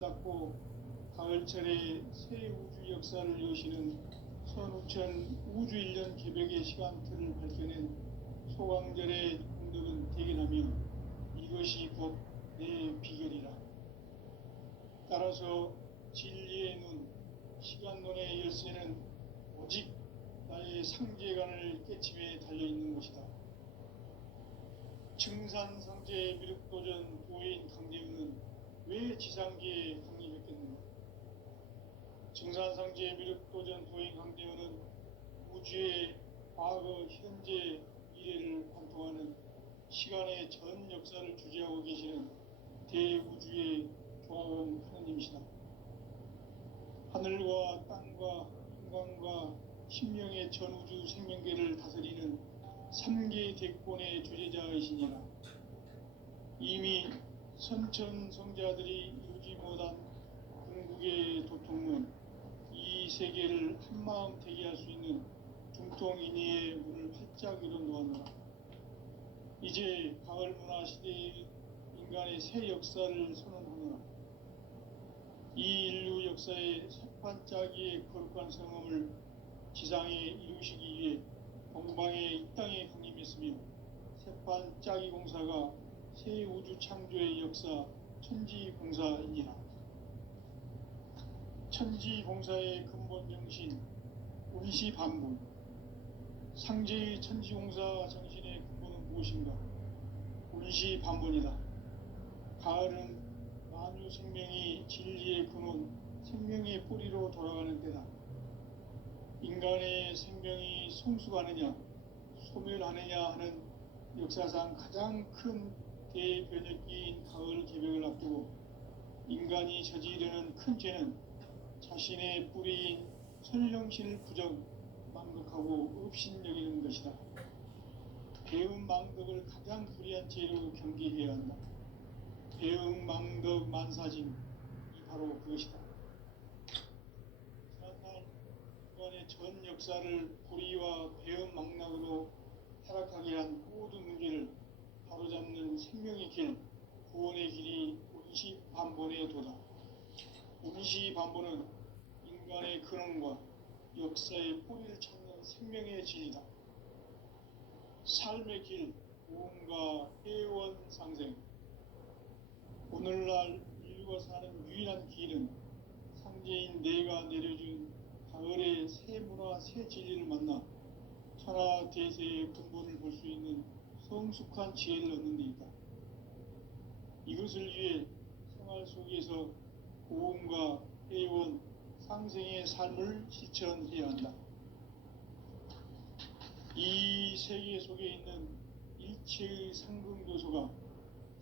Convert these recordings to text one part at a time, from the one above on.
닫고 가을철에 새 우주 역사를 여시는 선우천 우주일년 개벽의 시간틀을 밝혀낸 소강절의 공덕은 대견하며 이것이 곧 내 비결이라. 따라서 진리의 눈, 시간론의 열쇠는 오직 나의 상제관을 깨침에 달려있는 것이다. 증산상제의 미륵도전 도인 강대우는 왜 지상계에 강림했겠는가? 증산상제의 미륵도전 도인 강대우는 우주의 과거, 현재, 미래를 관통하는 시간의 전 역사를 주재하고 계시는 대우주의 조화원 하느님이시다. 하늘과 땅과 인간과 신명의 전우주 생명계를 다스리는 3계 대권의 주재자이시니라. 이미 선천성자들이 이루지 못한 궁극의 도통은 이 세계를 한마음 대기할 수 있는 중통인의의 문을 활짝 열어 놓았노라. 이제 가을 문화 시대의 인간의 새 역사를 선언하노라. 이 인류 역사의 새판짜기의 거룩한 성험을 지상에 이루시기 위해 동방의 이 땅에 강림했으며 새판짜기 공사가 새 우주 창조의 역사 천지공사이니라. 천지공사의 근본 정신 운시반분. 상제의 천지공사 정신의 근본은 무엇인가? 운시반분이다. 가을은 만유 생명이 진리의 근원, 생명의 뿌리로 돌아가는 때다. 인간의 생명이 성숙하느냐 소멸하느냐 하는 역사상 가장 큰 대변혁기인 가을 개벽을 앞두고 인간이 저지르는 큰 죄는 자신의 뿌리인 선령신을 부정, 망극하고 업신여기는 것이다. 배음 망덕을 가장 불의한 죄로 경계해야 한다. 배음 망덕 만사징이 바로 그것이다. 지난날 인간의 전 역사를 불의와 배음 망락으로 타락하게 한 모든 문제를 바로잡는 생명의 길, 구원의 길이 운시반본의 도다. 운시반본은 인간의 근원과 역사의 뿌리를 찾는 생명의 진리다. 삶의 길, 무언가 해원상생. 오늘날 인류가 사는 유일한 길은 상제인 내가 내려준 가을의 새 문화, 새 진리를 만나 천하 대세의 근본을 볼 수 있는 성숙한 지혜를 얻는 데 있다. 이것을 위해 생활 속에서 고음과 해원, 상생의 삶을 실천해야 한다. 이 세계 속에 있는 일체의 상근교소가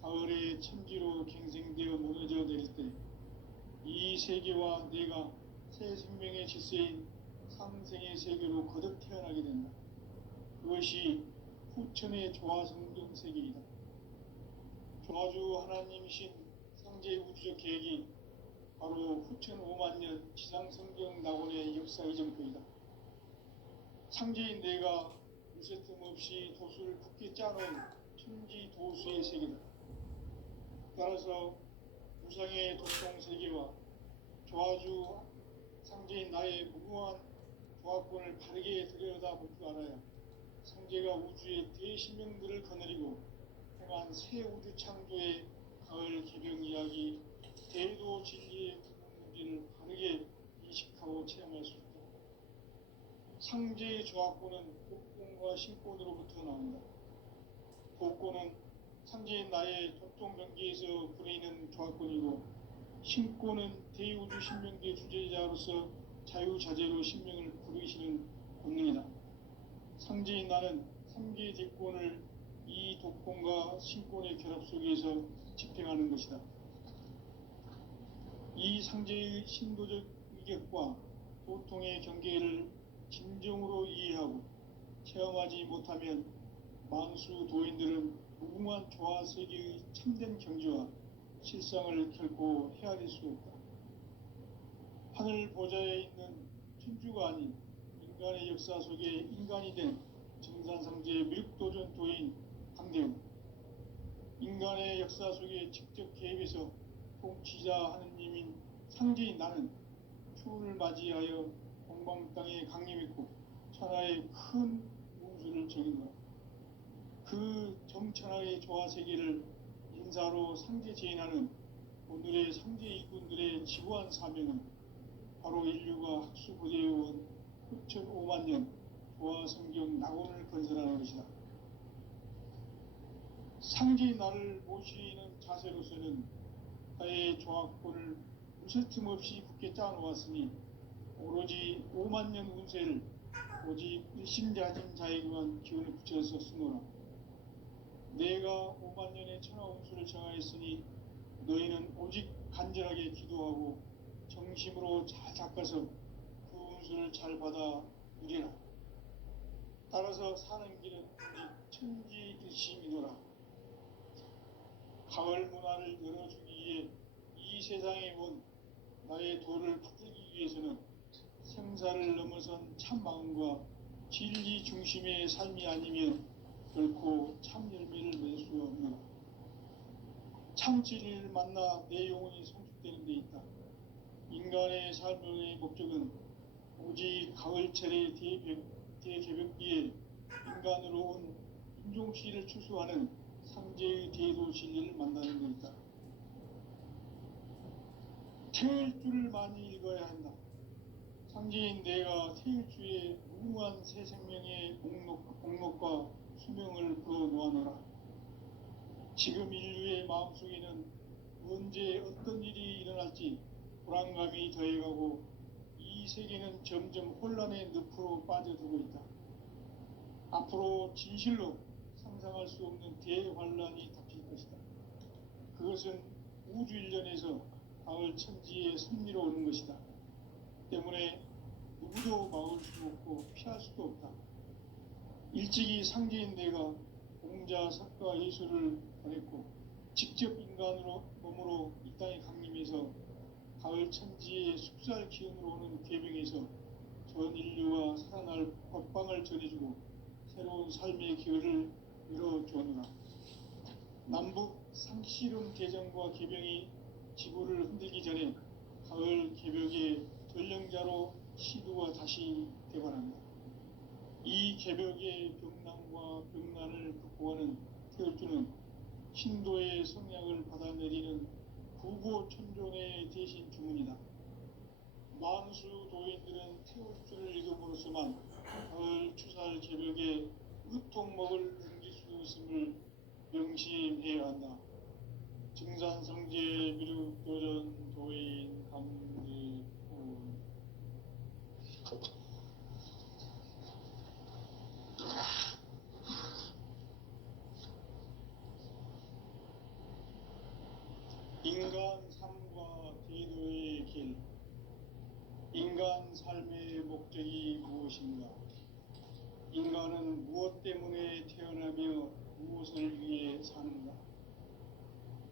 가을의 천지로 갱생되어 무너져 내릴 때 이 세계와 내가 새 생명의 질서인 상생의 세계로 거듭 태어나게 된다. 그것이 후천의 조화성경 세계이다. 조화주 하나님이신 상제 우주적 계획이 바로 후천 5만년 지상성경 낙원의 역사 이정표이다. 상제인 내가 요새 틈없이 도수를 굳게 짜놓은 천지 도수의 세계다. 따라서 무상의 도통 세계와 조화주 상제인 나의 무궁한 조화권을 바르게 들여다볼 줄 알아야 상제가 우주의 대신명들을 거느리고 행한 새 우주 창조의 가을 개벽 이야기, 대도 진리의 근본 문제를 바르게 인식하고 체험할 수 있다. 상제의 조화권은 복권과 신권으로부터 나온다. 복권은 상제인 나의 도통 경계에서 부리는 조화권이고, 신권은 대우주 신명계 주제자로서 자유자재로 신명을 부르시는 권능이다. 상제인 나는 3계 대권을 이 독권과 신권의 결합 속에서 집행하는 것이다. 이 상제의 신도적 위격과 도통의 경계를 진정으로 이해하고 체험하지 못하면 만수 도인들은 무궁한 조화 세계의 참된 경지와 실상을 결코 헤아릴 수 없다. 하늘 보좌에 있는 천주가 아닌 인간의 역사 속에 인간이 된 증산상제의 미륵도전 도인 강대우. 인간의 역사 속에 직접 개입해서 통치자 하느님인 상제인 나는 추운을 맞이하여 동방 땅에 강림했고 천하의 큰 운수를 정했노라. 그 정천하의 조화 세계를 인사로 상제 제인하는 오늘의 상제 일꾼들의 지구한 사명은 바로 인류가 학수고대에 온 9,5만 년 조화 성경 낙원을 건설하는 것이다. 상제인 나를 모시는 자세로서는 나의 조화권을 무쇠 틈 없이 굳게 짜놓았으니 오로지 5만 년 운세를 오직 일심자진 자에게만 기운을 붙여서 쓰노라. 내가 5만 년의 천하 운수를 정하였으니 너희는 오직 간절하게 기도하고 정심으로 잘 닦아서 그 운수를 잘 받아 누리라. 따라서 사는 길은 오직 천지일심이노라. 가을 문화를 열어주기 위해 이 세상에 온 나의 도를 붙들기 위해서는 생사를 넘어선 참 마음과 진리 중심의 삶이 아니면 결코 참 열매를 맺을 수 없노라. 참 진리를 만나 내 영혼이 성숙되는 데 있다. 인간의 삶의 목적은 오직 가을철의 대개벽기에 인간으로 온 인종씨를 추수하는 상제의 대도 진리를 만나는 데 있다. 태일주를 많이 읽어야 한다. 상제인 내가 태일주의 무궁한 새 생명의 공록과 수명을 불어놓아노라. 지금 인류의 마음속에는 언제 어떤 일이 일어날지 불안감이 더해가고 이 세계는 점점 혼란의 늪으로 빠져들고 있다. 앞으로 진실로 상상할 수 없는 대환란이 닥칠 것이다. 그것은 우주 일련에서 가을 천지의 섭리로 오는 것이다. 때문에 누구도 막을 수 없고 피할 수도 없다. 일찍이 상제인 내가 공자, 석가, 예수를 보냈고 직접 인간으로 몸으로 이 땅에 강림해서 가을 천지의 숲살 기운으로 오는 계명에서 전 인류와 살아날 법방을 전해주고 새로운 삶의 기회를 열어주었노라. 남북 상씨름 대전과 계병이 지구를 흔들기 전에 가을 개벽의 전령자로 시두가 다시 대관한다. 이 개벽의 병난과 병난을 극복하는 태울주는 신도의 성약을 받아내리는 구고천존의 대신 주문이다. 만수 도인들은 태울주를 읽음으로써만 가을 추살 개벽의 의통목을 넘길 수 있음을 명심해야 한다. 증산성제 미륵도전 도인 감리군. 인간 삶과 기도의 길. 인간 삶의 목적이 무엇인가? 인간은 무엇 때문에 태어나며 무엇을 위해 사는가?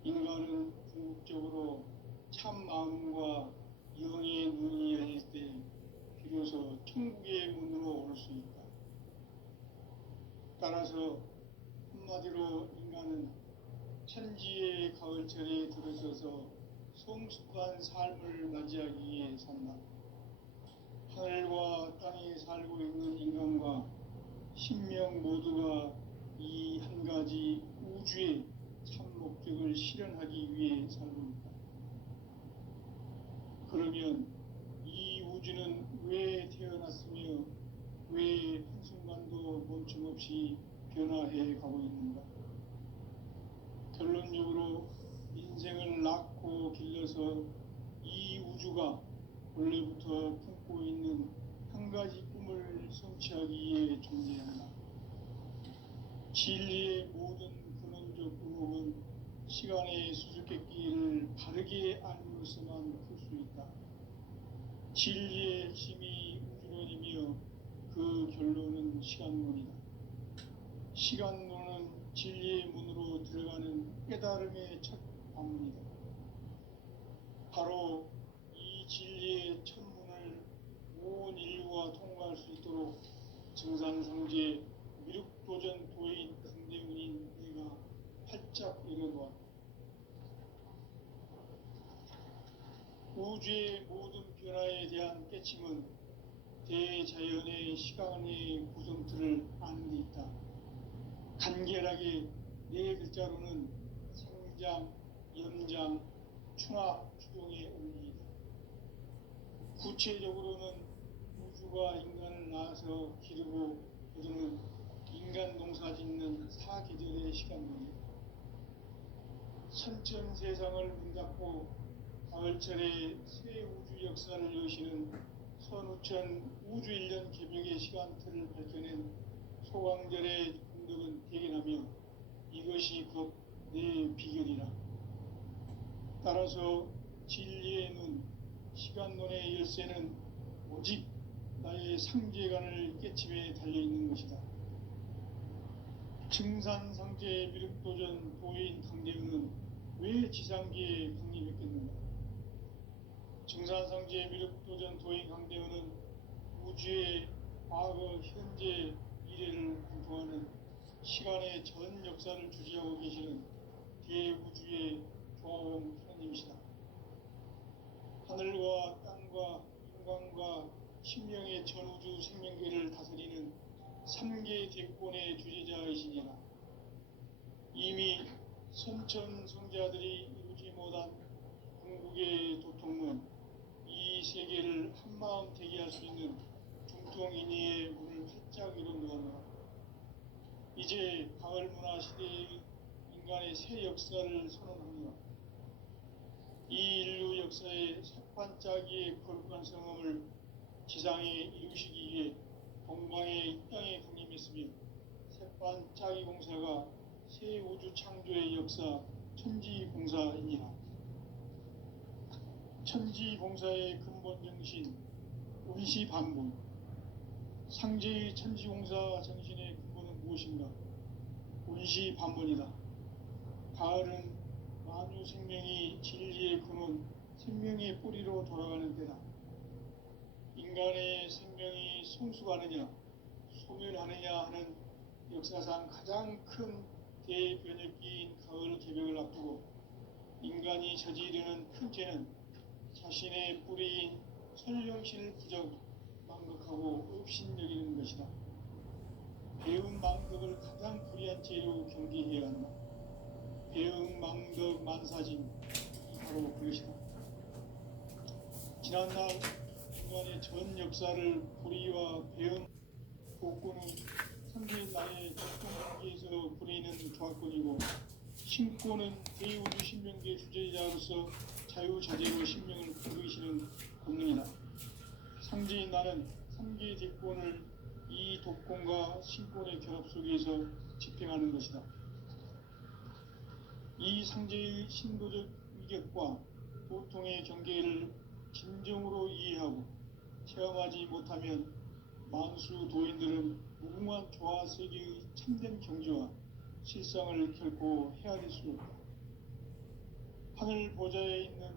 인간은 궁극적으로 참 마음과 영의 눈이 열릴 때 비로소 천국의 문으로 올 수 있다. 따라서 한마디로 인간은 천지의 가을철에 들어서서 성숙한 삶을 맞이하기 위해 산다. 하늘과 땅에 살고 있는 인간과 신명 모두가 이 한 가지 우주의 참 목적을 실현하기 위해 살고 있다. 그러면 이 우주는 왜 태어났으며 왜 한순간도 멈춤없이 변화해 가고 있는가? 결론적으로 인생을 낳고 길러서 이 우주가 원래부터 품고 있는 한 가지 꿈을 성취하기 위해 존재한다. 진리의 모든 근원적 의목은 시간의 수수께끼를 바르게 알므로서만 풀 수 있다. 진리의 핵심이 우주론이며 그 결론은 시간론이다. 시간론은 진리의 문으로 들어가는 깨달음의 첫 방문이다. 바로 이 진리의 첫 문을 온 인류가 통과할 수 있도록 증산성제 미륵도전 도인 강대문인 내가 활짝 열어놓았다. 우주의 모든 변화에 대한 깨침은 대자연의 시간의 구성틀을 아는 데 있다. 간결하게 네 글자로는 생장, 연장, 충화, 추동의 원리이다. 구체적으로는 우주가 인간을 낳아서 기르고 거두는 인간 농사 짓는 사계절의 시간들이다. 선천 세상을 문닫고 가을철에 새 우주 역사를 여시는 선우천 우주 1년 개벽의 시간틀을 밝혀낸 소강절의 공덕은 대견하며 이것이 곧 내 비결이라. 따라서 진리의 눈, 시간론의 열쇠는 오직 나의 상제간을 깨침에 달려있는 것이다. 증산상제 미륵도전 도인 강대우는 왜 지상기에 강림했겠는가? 증산상제 미륵도전 도인 강대우는 우주의 과거, 현재, 미래를 관통하는 시간의 전 역사를 주지하고 계시는 대우주의 조화원 하나님이시다. 하늘과 땅과 인간과 신명의 전우주 생명계를 다스리는 3개 대권의 주제자이시니라. 이미 선천 성자들이 이루지 못한 궁극의 도통문, 이 세계를 한마음 되게 할 수 있는 중통인의의 문을 활짝 열어놓았노라. 이제 가을 문화 시대의 인간의 새 역사를 선언합니다. 이 인류 역사의 색반짝이의 거룩한 성함을 지상에 이루시기 위해 동방의 이 땅에 강림했으며 색반짝이 공사가 새 우주 창조의 역사 천지봉사이니라. 천지봉사의 근본 정신 운시반본, 상제의 천지봉사 정신의 근본은 무엇인가? 운시반본이다. 가을은 만유 생명이 진리의 근원, 생명의 뿌리로 돌아가는 때다. 인간의 생명이 성숙하느냐, 소멸하느냐 하는 역사상 가장 큰 대변혁기인 가을 개벽을 앞두고 인간이 저지르는 큰 죄는 자신의 뿌리인 설령신을 부정, 망극하고 업신여기는 것이다. 배운 망덕을 가장 불의한 죄로 경계해야 한다. 배응 망덕 만사진, 바로 그것이다. 지난날 인간의 전 역사를 불의와 배응, 복구는 상대인 나의 적동관계에서 부리는 조합권이고, 신권은 대우주 신명계 주제자로서 자유자재로 신명을 부르시는 권능이다. 상제인 나는 3개 대권을 이 독권과 신권의 결합 속에서 집행하는 것이다. 이 상제의 신도적 위격과 보통의 경계를 진정으로 이해하고 체험하지 못하면 만수 도인들은 무궁한 조화세계의 참된 경지와 실상을 결코 헤아릴 수 없다. 하늘 보좌에 있는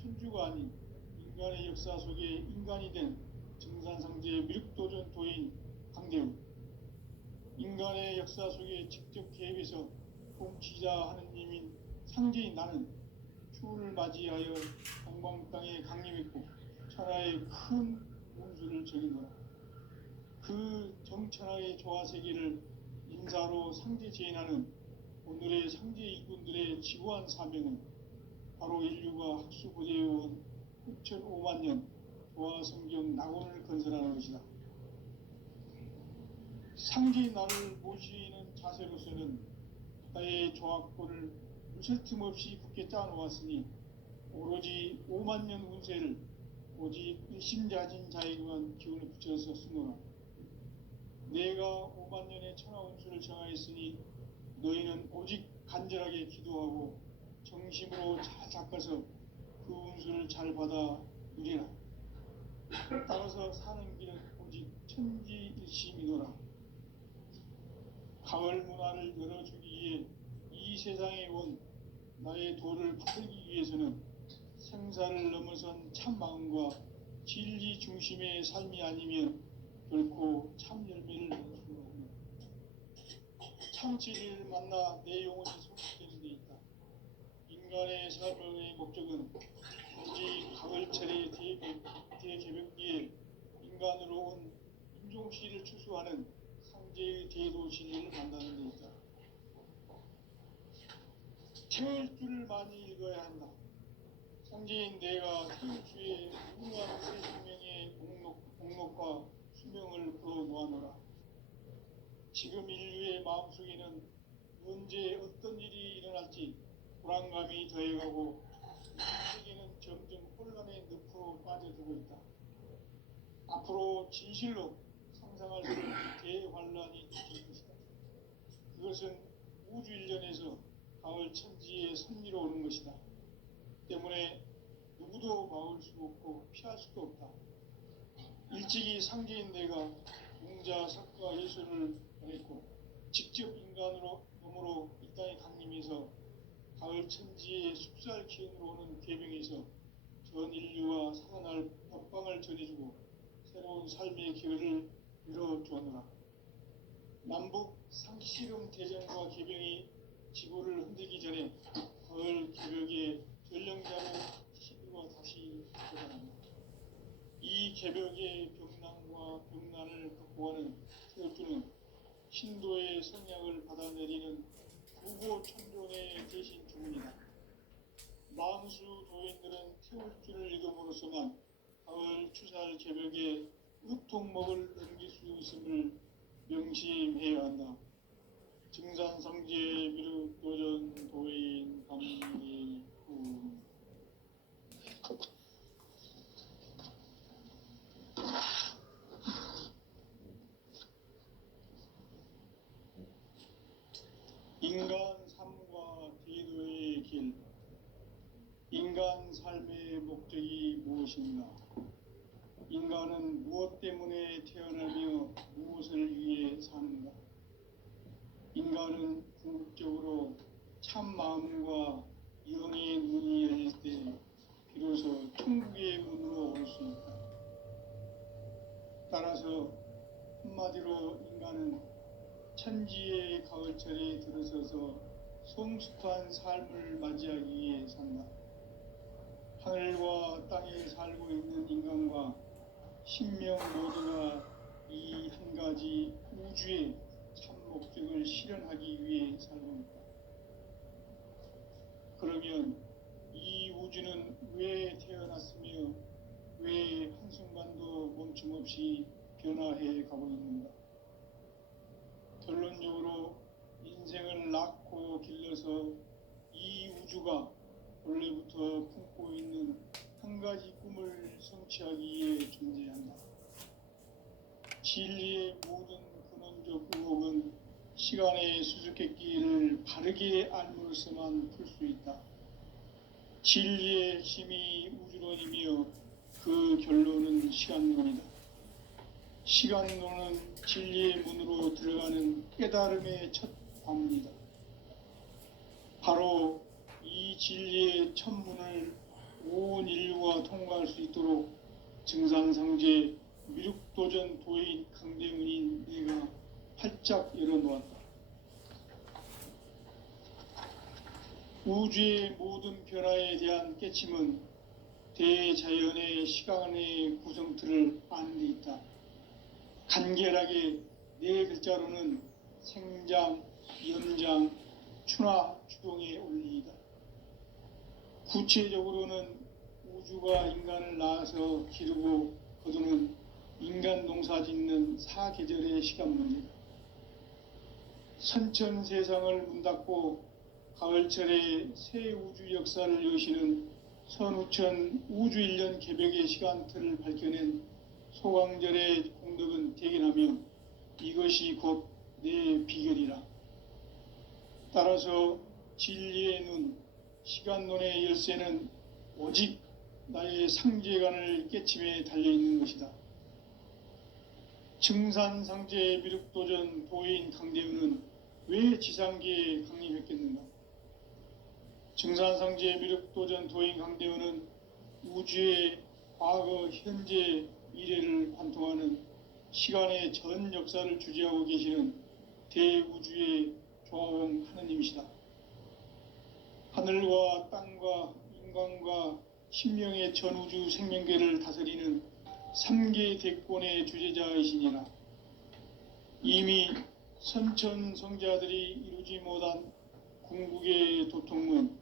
천주가 아닌 인간의 역사 속에 인간이 된 증산상제 미륵도전 도인 강대우, 인간의 역사 속에 직접 개입해서 통치자 하느님인 상제인 나는 추운을 맞이하여 동방 땅에 강림했고 천하의 큰 운수를 적인 거라. 그 정천하의 조화세계를 인사로 상제 제인하는 오늘의 상제 일꾼들의 지구한 사명은 바로 인류가 학수고대해온 6,500만 년 조화성경 낙원을 건설하는 것이다. 상제인 나를 모시는 자세로서는 나의 조합권을 무슨 틈 없이 굳게 짜놓았으니 오로지 5만 년 운세를 오직 일심자진 자에게만 기운을 붙여서 쓰노라. 내가 5만 년의 천하 운수를 정하였으니 너희는 오직 간절하게 기도하고 정심으로 잘 닦아서 그 운수를 잘 받아 누리라. 따라서 사는 길은 오직 천지일심이노라. 가을 문화를 열어주기 위해 이 세상에 온 나의 도를 풀기 위해서는 생사를 넘어선 참 마음과 진리 중심의 삶이 아니면 결코 참 열매를 낼 수가 없는 참 진리를 만나 내 영혼이 성숙되는 데 있다. 인간의 삶의 목적은 오직 가을 대개벽기에 인간으로 온 인종시를 추수하는 상제의 대도 진리를 만나는 데 있다. 태울 줄을 많이 읽어야 한다. 상제인 내가 태울 주의 무궁한 새 생명의 목록과 수명을 풀어놓아노라. 지금 인류의 마음속에는 언제 어떤 일이 일어날지 불안감이 더해가고 세계는 점점 혼란의 늪으로 빠져들고 있다. 앞으로 진실로 상상할 수 없는 대환란이 닥칠 것이다. 그것은 우주 일련에서 가을 천지의 섭리로 오는 것이다. 때문에 누구도 막을 수 없고 피할 수도 없다. 일찍이 상제인 내가 용자 석가 예수를 보냈고 직접 인간으로 몸으로 이 땅에 강림해서 가을 천지의 숙살 기운으로 오는 계명에서 전 인류와 살아날 법방을 전해주고 새로운 삶의 기회를 열어주었노라. 남북 상시름 대전과 계병이 지구를 흔들기 전에 가을 개벽의 전령자로 시비가 다시 도달한다. 이 개벽의 병난과 병난을 극복하는 태울주는 신도의 성약을 받아내리는 구보 천존의 대신 주문이다. 만수 도인들은 태울주를 읽음으로써만 가을 추살 개벽의 으통목을 넘길 수 있음을 명심해야 한다. 증산상제 미륵도전 도인 감리후. 인간 삶과 대도의 길. 인간 삶의 목적이 무엇인가? 인간은 무엇 때문에 태어나며 무엇을 위해 사는가? 인간은 궁극적으로 참 마음과 영의 문이 열릴 때 비로소 천국의 문으로 올 수 있다. 따라서 한마디로 인간은 천지의 가을철에 들어서서 성숙한 삶을 맞이하기 위해 산다. 하늘과 땅에 살고 있는 인간과 신명 모두가 이 한 가지 우주의 참 목적을 실현하기 위해 살고 있다. 그러면 이 우주는 왜 태어났으며 왜 한순간도 멈춤없이 변화해 가고 있는가? 결론적으로 인생을 낳고 길러서 이 우주가 원래부터 품고 있는 한 가지 꿈을 성취하기 위해 존재한다. 진리의 모든 근원적 의혹은 시간의 수수께끼를 바르게 알므로서만 풀 수 있다. 진리의 핵심이 우주론이며 그 결론은 시간론이다. 시간론은 진리의 문으로 들어가는 깨달음의 첫 관문이다. 바로 이 진리의 첫 문을 온 인류가 통과할 수 있도록 증산상제 미륵도전 도인 강대문인 내가 활짝 열어놓았다. 우주의 모든 변화에 대한 깨침은 대자연의 시간의 구성틀을 아는 데 있다. 간결하게 네 글자로는 생장, 연장, 추나 추동의 원리이다. 구체적으로는 우주가 인간을 낳아서 기르고 거두는 인간 농사 짓는 사계절의 시간 문제다. 선천 세상을 문 닫고 가을철에 새 우주 역사를 여시는 선우천 우주일년 개벽의 시간틀을 밝혀낸 소강절의 공덕은 대견하며 이것이 곧 내 비결이라. 따라서 진리의 눈, 시간론의 열쇠는 오직 나의 상제관을 깨침에 달려있는 것이다. 증산상제 미륵도전 도인 강대우는 왜 지상계에 강림했겠는가? 증산상제 미륵도전 도인 강대우는 우주의 과거, 현재, 미래를 관통하는 시간의 전 역사를 주재하고 계시는 대우주의 조화원 하느님이시다. 하늘과 땅과 인간과 신명의 전우주 생명계를 다스리는 3계 대권의 주제자이시니라. 이미 선천성자들이 이루지 못한 궁극의 도통은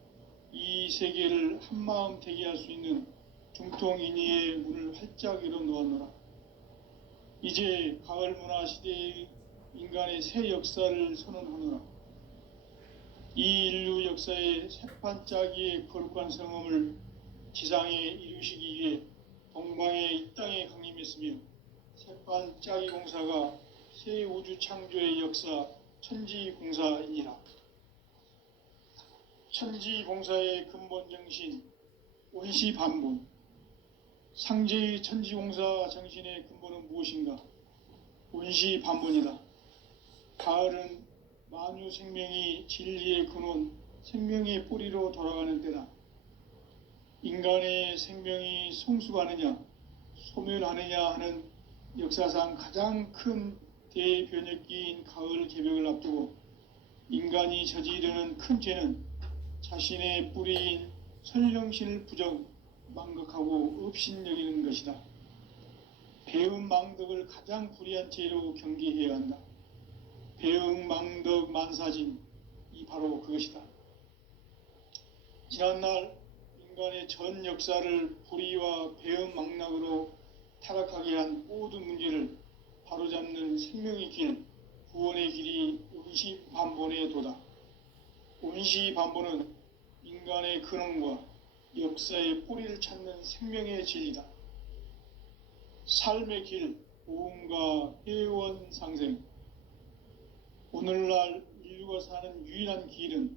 이 세계를 한마음 되게 할 수 있는 중통인의의 문을 활짝 열어놓았노라. 이제 가을 문화 시대의 인간의 새 역사를 선언하노라. 이 인류 역사의 새판짜기의 거룩한 성음을 지상에 이루시기 위해 동방의 이 땅에 강림했으며 새판짜기 공사가 새 우주 창조의 역사 천지공사이니라. 천지공사의 근본 정신 온시반본. 상제의 천지공사 정신의 근본은 무엇인가? 온시반본이다. 가을은 만유 생명이 진리의 근원, 생명의 뿌리로 돌아가는 때다. 인간의 생명이 성숙하느냐, 소멸하느냐 하는 역사상 가장 큰 대변혁기인 가을 개벽을 앞두고 인간이 저지르는 큰 죄는 자신의 뿌리인 선령신을 부정, 망각하고 업신여기는 것이다. 배은망덕을 가장 불의한 죄로 경계해야 한다. 배은망덕 만사진, 이 바로 그것이다. 지난날 인간의 전 역사를 불의와 배은망락으로 타락하게 한 모든 문제를 바로잡는 생명의 길, 구원의 길이 온시반본의 도다. 온시반본은 인간의 근원과 역사의 뿌리를 찾는 생명의 진리다. 삶의 길, 보험과 회원 상생. 오늘날 인류가 사는 유일한 길은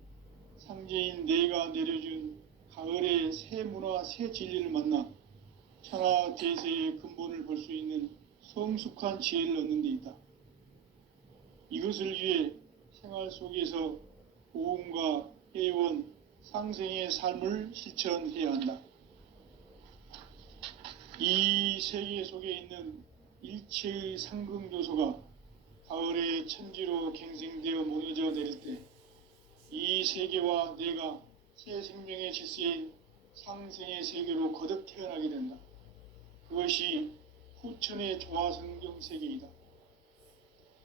상제인 내가 내려준 가을의 새 문화, 새 진리를 만나 천하 대세의 근본을 볼 수 있는 성숙한 지혜를 얻는 데 있다. 이것을 위해 생활 속에서 보험과 회원, 상생의 삶을 실천해야 한다. 이 세계 속에 있는 일체의 상금요소가 가을의 천지로 갱생되어 무너져 내릴 때 이 세계와 내가 새 생명의 질서인 상생의 세계로 거듭 태어나게 된다. 그것이 후천의 조화성경 세계이다.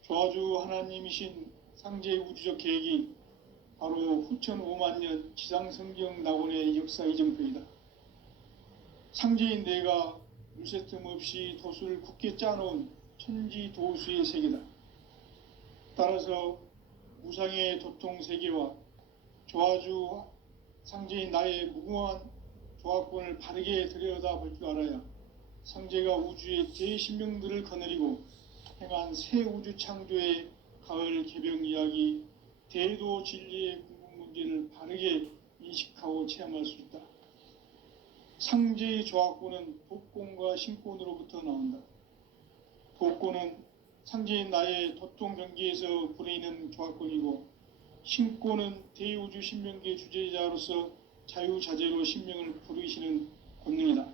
조화주 하나님이신 상제의 우주적 계획이 바로 후천 5만년 지상성경 낙원의 역사 이정표이다. 상제인 내가 물새 틈 없이 도수를 굳게 짜놓은 천지도수의 세계다. 따라서 무상의 도통 세계와 조화주 상제인 나의 무궁한 조화권을 바르게 들여다볼 줄 알아야 상제가 우주의 대신명들을 거느리고 행한 새 우주 창조의 가을 개벽 이야기, 대도 진리의 궁극 문제를 바르게 인식하고 체험할 수 있다. 상제의 조화권은 독권과 신권으로부터 나온다. 독권은 상제인 나의 도통 경계에서 부리는 조화권이고, 신권은 대우주 신명계 주제자로서 자유자재로 신명을 부르시는 권능이다.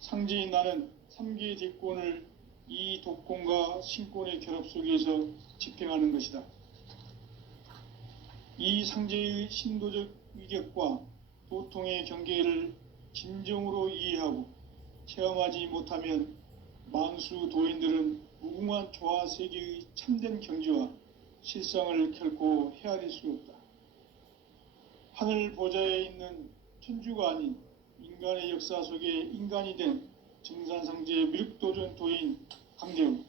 상제인 나는 3계 대권을 이 독권과 신권의 결합 속에서 집행하는 것이다. 이 상제의 신도적 위격과 도통의 경계를 진정으로 이해하고 체험하지 못하면 만수 도인들은 무궁한 조화 세계의 참된 경지와 실상을 결코 헤아릴 수 없다. 하늘 보좌에 있는 천주가 아닌 인간의 역사 속에 인간이 된 정산상제의 미륵도전 도인 강대우,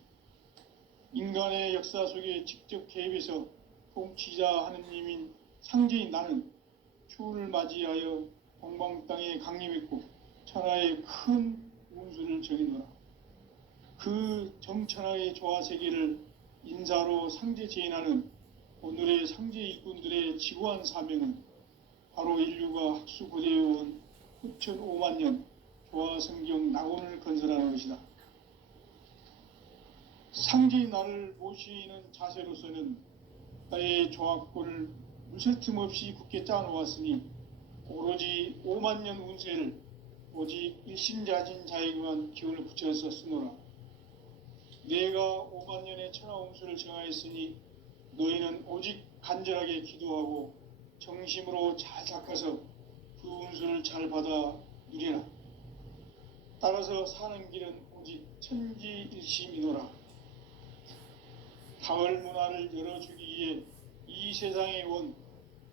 인간의 역사 속에 직접 개입해서 통치자 하느님인 상제인 나는 추운을 맞이하여 동방 땅에 강림했고 천하의 큰 운수를 전이노라. 그 정천하의 조화 세계를 인사로 상제 제인하는 오늘의 상제 일꾼들의 지구한 사명은 바로 인류가 학수고대해온 후천 5만년 조화 성경 낙원을 건설하는 것이다. 상제인 나를 모시는 자세로서는 나의 조화권을 물새틈 없이 굳게 짜놓았으니 오로지 5만년 운세를 오직 일심자진 자에게만 기운을 붙여서 쓰노라. 내가 5만년의 천하 운수를 정하였으니 너희는 오직 간절하게 기도하고 정심으로 잘 닦아서 그 운수를 잘 받아 누리라. 따라서 사는 길은 오직 천지일심이노라. 가을 문화를 열어주기 위해 이 세상에 온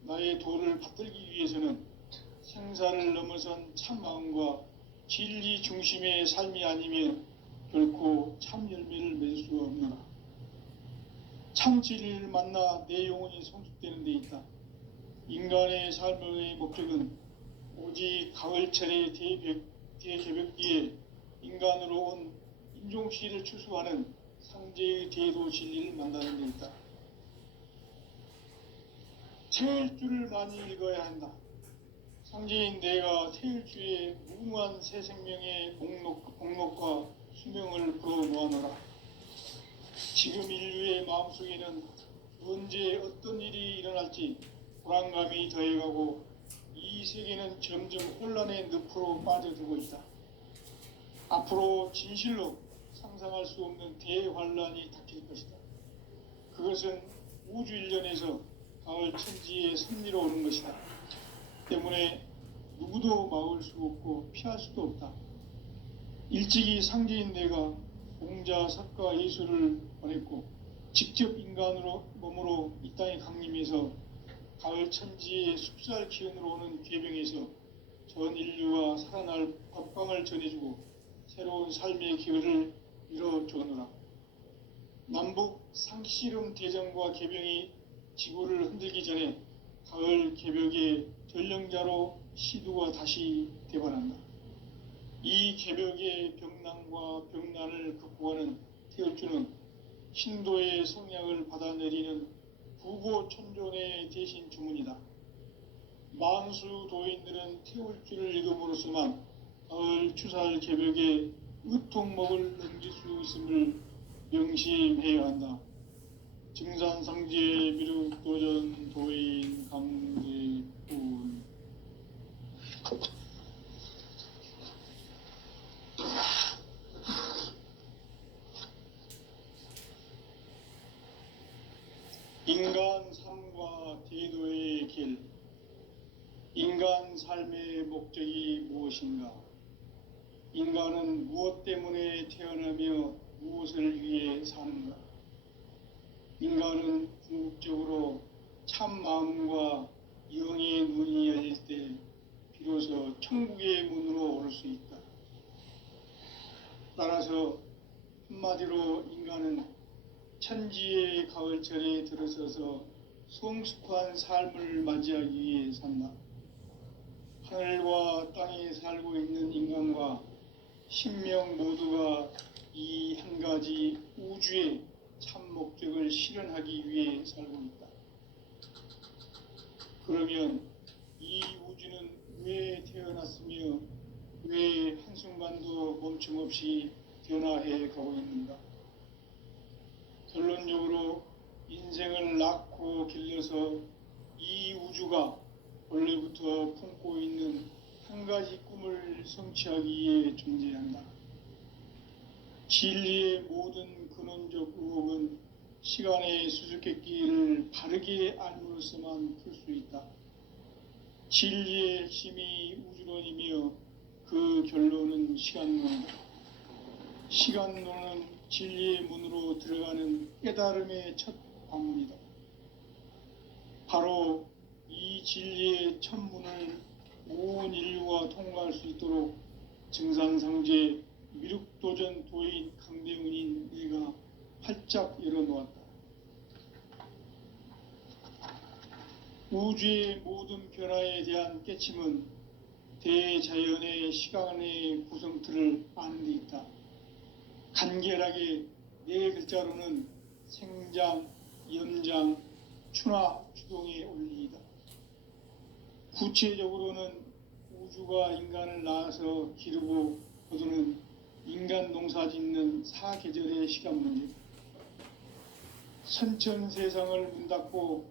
나의 도를 받들기 위해서는 생사를 넘어선 참마음과 진리 중심의 삶이 아니면 결코 참 열매를 맺을 수가 없노라. 참 진리를 만나 내 영혼이 성숙되는 데 있다. 인간의 삶의 목적은 오직 가을철의 대개벽기에 인간으로 온 인종시를 추수하는 상제의 대도 진리를 만나는 데 있다. 태일주를 많이 읽어야 한다. 상제인 내가 태일주의 무궁한 새 생명의 목록과 수명을 불어모아노라. 지금 인류의 마음속에는 언제 어떤 일이 일어날지 불안감이 더해가고 이 세계는 점점 혼란의 늪으로 빠져들고 있다. 앞으로 진실로 상상할 수 없는 대환란이 닥칠 것이다. 그것은 우주 일련에서 가을 천지의 섭리로 오는 것이다. 때문에 누구도 막을 수 없고 피할 수도 없다. 일찍이 상제인 내가 공자, 석가, 예수를 보냈고 직접 인간으로 몸으로 이 땅에 강림해서 가을 천지의 숲살 기운으로 오는 궤병에서 전 인류와 살아날 법광을 전해주고 새로운 삶의 기회를 이뤄주노라. 남북 상씨름 대전과 개병이 지구를 흔들기 전에 가을 개벽의 전령자로 시두가 다시 되반한다. 이 개벽의 병난과 병난을 극복하는 태울주는 신도의 성약을 받아내리는 부고천존의 대신 주문이다. 만수 도인들은 태울주를 읽음으로써만 가을 추살 개벽의 의통목을 넘길 수 있음을 명심해야 한다. 증산상제 미륵도전 도인 강제군. 인간 삶과 대도의 길. 인간 삶의 목적이 무엇인가? 인간은 무엇 때문에 태어나며 무엇을 위해 사는가? 인간은 궁극적으로 참 마음과 영의 눈이 열릴 때 비로소 천국의 문으로 오를 수 있다. 따라서 한마디로 인간은 천지의 가을철에 들어서서 성숙한 삶을 맞이하기 위해 산다. 하늘과 땅에 살고 있는 인간과 신명 모두가 이 한 가지 우주의 참 목적을 실현하기 위해 살고 있다. 그러면 이 우주는 왜 태어났으며 왜 한순간도 멈춤없이 변화해 가고 있는가? 결론적으로 인생을 낳고 길러서 이 우주가 원래부터 품고 있는 한 가지 꿈을 성취하기 위해 존재한다. 진리의 모든 근원적 의혹은 시간의 수수께끼를 바르게 알므로서만 풀 수 있다. 진리의 핵심이 우주론이며 그 결론은 시간론이다. 시간론은 진리의 문으로 들어가는 깨달음의 첫 관문이다. 바로 이 진리의 첫 문을 온 인류가 통과할 수 있도록 증산상제 미륵도전 도인 강대훈인 내가 활짝 열어놓았다. 우주의 모든 변화에 대한 깨침은 대자연의 시간의 구성틀을 아는 데 있다. 간결하게 네 글자로는 생장, 연장, 추나 추동의 원리이다. 구체적으로는 우주가 인간을 낳아서 기르고 거두는 인간 농사 짓는 사계절의 시간 문제다. 선천 세상을 문 닫고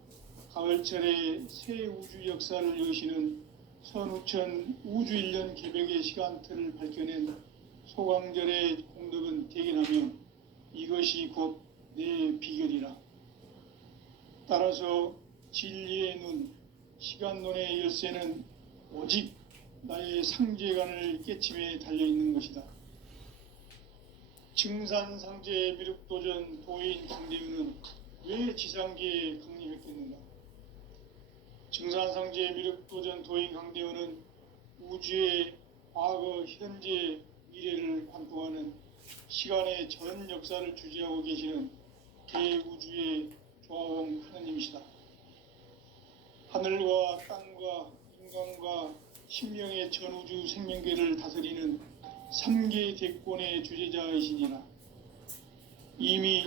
가을철에 새 우주 역사를 여시는 선우천 우주일년 개벽의 시간틀을 밝혀낸 소강절의 공덕은 대견하며 이것이 곧 내 비결이라. 따라서 진리의 눈, 시간론의 열쇠는 오직 나의 상제관을 깨침에 달려있는 것이다. 증산상제 미륵도전 도인 강대우는 왜 지상계에 강림했겠는가? 증산상제 미륵도전 도인 강대우는 우주의 과거, 현재, 미래를 관통하는 시간의 전 역사를 주재하고 계시는 대우주의 조화원 하느님이시다. 하늘과 땅과 인간과 신명의 전우주 생명계를 다스리는 3계 대권의 주재자이시니라. 이미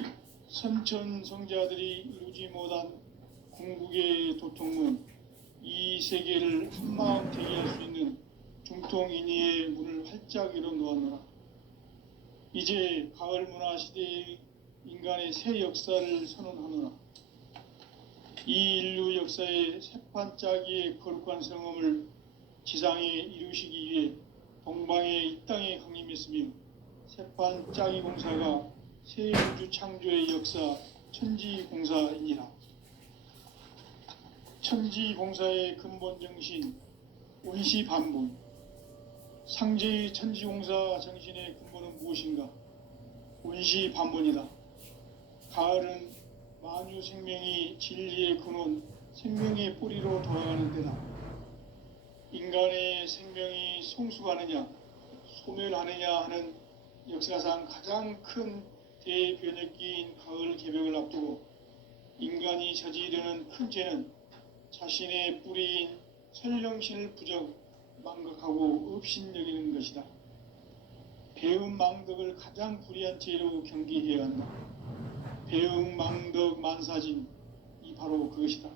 선천성자들이 이루지 못한 궁극의 도통문, 이 세계를 한마음 대기할 수 있는 중통인의의 문을 활짝 열어놓았노라. 이제 가을 문화 시대의 인간의 새 역사를 선언하노라. 이 인류 역사의 새판짜기의 거룩한 성험을 지상에 이루시기 위해 동방의 이 땅에 강림했으며 새판짜기 공사가 새 우주 창조의 역사 천지공사이니라. 천지공사의 근본 정신 원시반본, 상제의 천지공사 정신의 근본은 무엇인가? 원시반본이다. 가을은 만유 생명이 진리의 근원, 생명의 뿌리로 돌아가는 때다. 인간의 생명이 성숙하느냐, 소멸하느냐 하는 역사상 가장 큰 대변혁기인 가을 개벽을 앞두고 인간이 저지르는 큰 죄는 자신의 뿌리인 설령신을 부정, 망각하고 업신여기는 것이다. 배음 망덕을 가장 불의한 죄로 경계해야 한다. 배음 망덕 만사진, 이 바로 그것이다.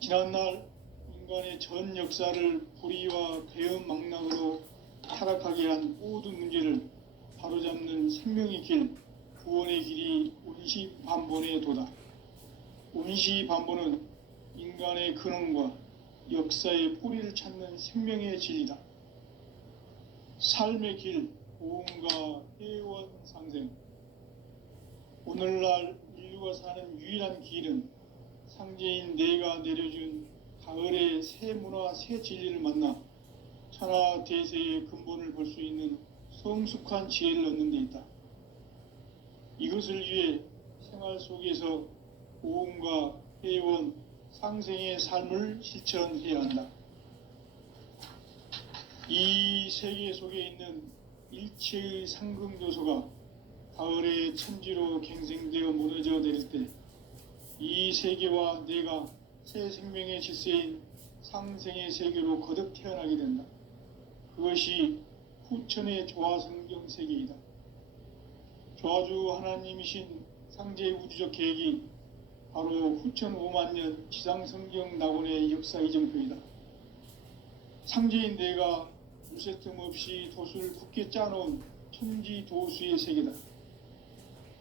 지난날 인간의 전 역사를 불의와 배음 망락으로 타락하게 한 모든 문제를 바로잡는 생명의 길, 구원의 길이 원시반본의 도다. 원시반본은 인간의 근원과 역사의 뿌리를 찾는 생명의 진리다. 삶의 길, 보험과 회원 상생. 오늘날 인류가 사는 유일한 길은 상제인 내가 내려준 가을의 새 문화, 새 진리를 만나 천하 대세의 근본을 볼 수 있는 성숙한 지혜를 얻는 데 있다. 이것을 위해 생활 속에서 보험과 회원, 상생의 삶을 실천해야 한다. 이 세계 속에 있는 일체의 상승조소가 가을의 천지로 갱생되어 무너져 내릴 때 이 세계와 내가 새 생명의 질서인 상생의 세계로 거듭 태어나게 된다. 그것이 후천의 조화성경 세계이다. 조화주 하나님이신 상제의 우주적 계획이 바로 후천 5만 년 지상성경 낙원의 역사 이정표이다. 상제인 내가 무쇠 틈 없이 도수를 굳게 짜놓은 천지도수의 세계다.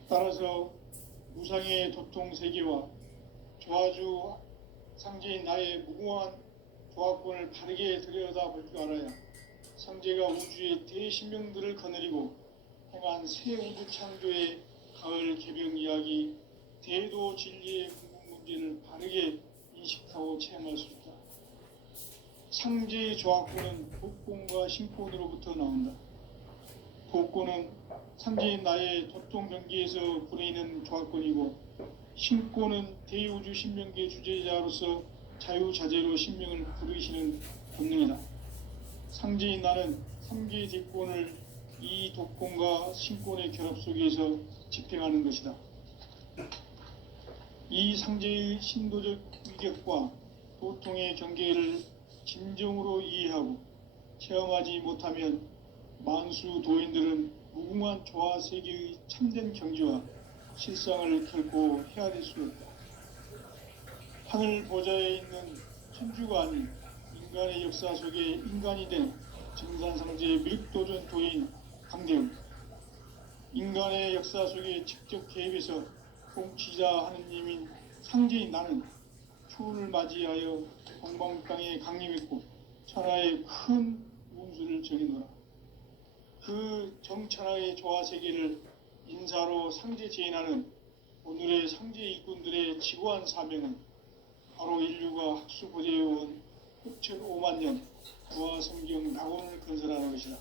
따라서 무상의 도통 세계와 조화주 상제인 나의 무궁한 조화권을 바르게 들여다볼 줄 알아야 상제가 우주의 대신명들을 거느리고 행한 새 우주 창조의 가을 개병 이야기, 대도 진리의 궁극 문제를 바르게 인식하고 체험할 수 있다. 상제의 조화권은 복권과 신권으로부터 나온다. 복권은 상제인 나의 도통 경계에서 부리는 조화권이고, 신권은 대우주 신명계 주제자로서 자유자재로 신명을 부르시는 본능이다. 상제인 나는 3개 대권을 이 독권과 신권의 결합 속에서 집행하는 것이다. 이 상제의 신도적 위격과 도통의 경계를 진정으로 이해하고 체험하지 못하면 만수 도인들은 무궁한 조화 세계의 참된 경지와 실상을 결코 헤아릴 수 없다. 하늘 보좌에 있는 천주가 아닌 인간의 역사 속에 인간이 된 증산상제의 미륵도전 도인 강대우. 인간의 역사 속에 직접 개입해서 통치자 하느님인 상제인 나는 추운을 맞이하여 동방 땅에 강림했고 천하의 큰 운수를 정해노라. 그 정천하의 조화 세계를 인사로 상제 제인하는 오늘의 상제 일꾼들의 지고한 사명은 바로 인류가 학수고대해온 흑천 5만 년 부하 성경 낙원을 건설하는 것이다.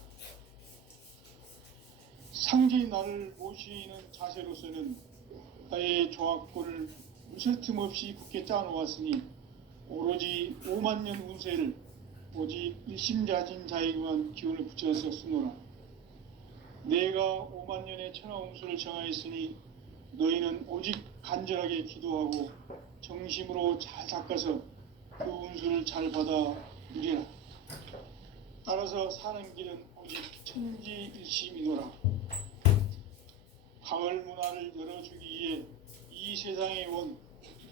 상제의 나를 모시는 자세로서는 나의 조합권을 무설틈 없이 굳게 짜놓았으니 오로지 5만 년 운세를 오직 일심자진 자에게만 기운을 붙여서 쓰노라. 내가 5만 년의 천하 운수를 정하였으니 너희는 오직 간절하게 기도하고 정심으로 잘 닦아서 그 운수를 잘 받아 누리라. 따라서 사는 길은 오직 천지일심이노라. 가을 문화를 열어주기 위해 이 세상에 온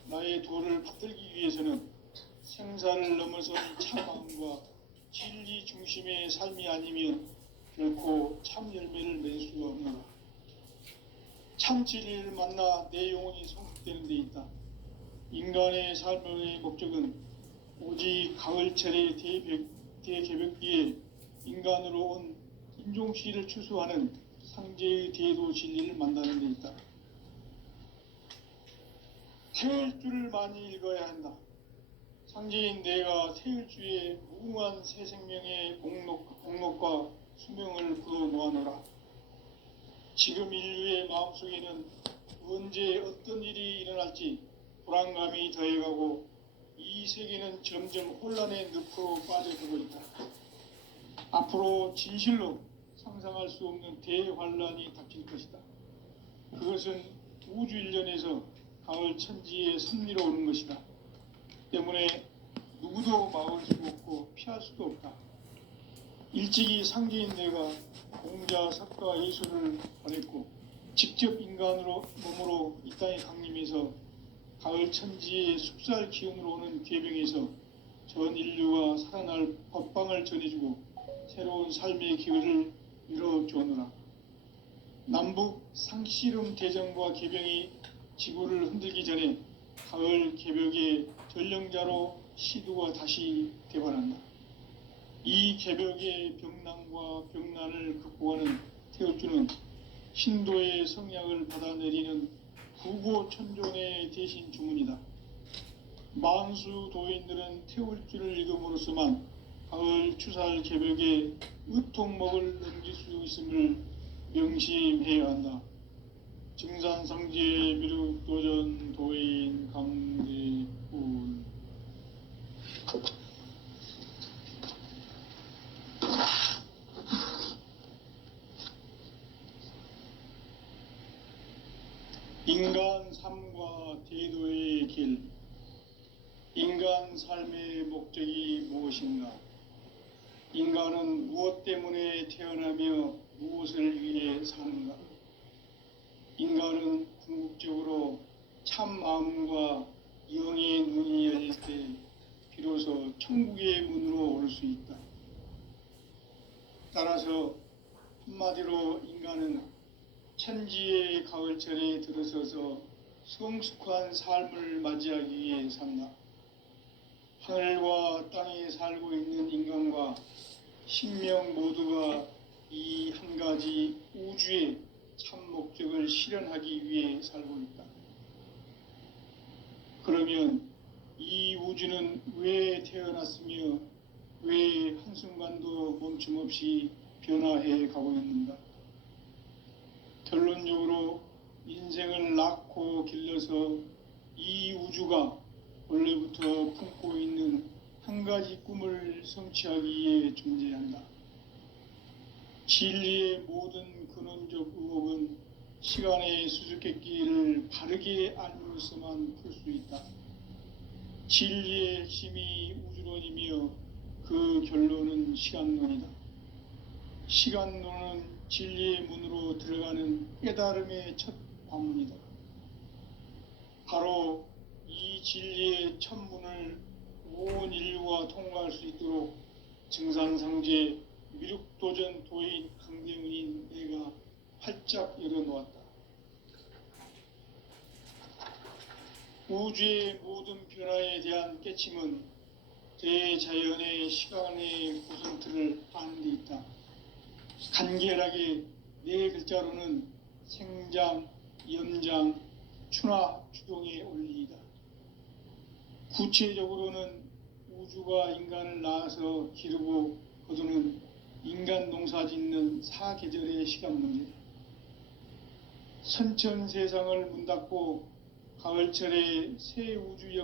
나의 도를 받들기 위해서는 생사를 넘어선 참마음과 진리 중심의 삶이 아니면 결코 참 열매를 맺을 수가 없노라. 참 진리를 만나 내 영혼이 성숙되는 데 있다. 인간의 삶의 목적은 오직 가을철의 대개벽기에 인간으로 온 인종시를 추수하는 상제의 대도 진리를 만나는 데 있다. 태일주를 많이 읽어야 한다. 상제인 내가 태일주의 무궁한 새 생명의 공록과 수명을 불어놓아노라. 지금 인류의 마음속에는 언제 어떤 일이 일어날지 불안감이 더해가고 이 세계는 점점 혼란의 늪으로 빠져들고 있다. 앞으로 진실로 상상할 수 없는 대환란이 닥칠 것이다. 그것은 우주 일련에서 가을 천지의 섭리로 오는 것이다. 때문에 누구도 막을 수 없고 피할 수도 없다. 일찍이 상제인 내가 공자, 석가, 예수를 보냈고 직접 인간으로 몸으로 이 땅에 강림해서 가을 천지의 숲살 기운으로 오는 계병에서 전 인류가 살아날 법방을 전해주고 새로운 삶의 기회를 열어주었노라. 남북 상씨름 대전과 계병이 지구를 흔들기 전에 가을 개벽의 전령자로 시두가 다시 개발한다. 이 개벽의 병난과 병난을 극복하는 태울주는 신도의 성약을 받아내리는 구고천존의 대신 주문이다. 만수 도인들은 태울주를 읽음으로써만 가을 추살 개벽의 의통목을 넘길 수 있음을 명심해야 한다. 증산상제 미륵도전 도인 강제훈. 인간 삶과 대도의 길. 인간 삶의 목적이 무엇인가? 인간은 무엇 때문에 태어나며 무엇을 위해 사는가? 인간은 궁극적으로 참 마음과 영의 눈이 열릴 때 비로소 천국의 문으로 올 수 있다. 따라서 한마디로 인간은 천지의 가을철에 들어서서 성숙한 삶을 맞이하기 위해 산다. 하늘과 땅에 살고 있는 인간과 신명 모두가 이 한 가지 우주의 참 목적을 실현하기 위해 살고 있다. 그러면 이 우주는 왜 태어났으며 왜 한순간도 멈춤없이 변화해 가고 있는가? 결론적으로 인생을 낳고 길러서 이 우주가 원래부터 품고 있는 한 가지 꿈을 성취하기 위해 존재한다. 진리의 모든 근원적 의혹은 시간의 수수께끼를 바르게 알므로서만 풀 수 있다. 진리의 핵심이 우주론이며 그 결론은 시간론이다. 시간론은 진리의 문으로 들어가는 깨달음의 첫 관문이다. 바로 이 진리의 첫 문을 온 인류가 통과할 수 있도록 증산상제 미륵도전 도인 강대훈인 내가 활짝 열어놓았다. 우주의 모든 변화에 대한 깨침은 대자연의 시간의 구성틀을 아는 데 있다. 간결하게 네 글자로는 생장, 연장, 추나 추동의 원리이다. 구체적으로는 우주가 인간을 낳아서 기르고 거두는 인간 농사 짓는 사계절의 시간 문제. 선천 세상을 문 닫고 가을철에 새 우주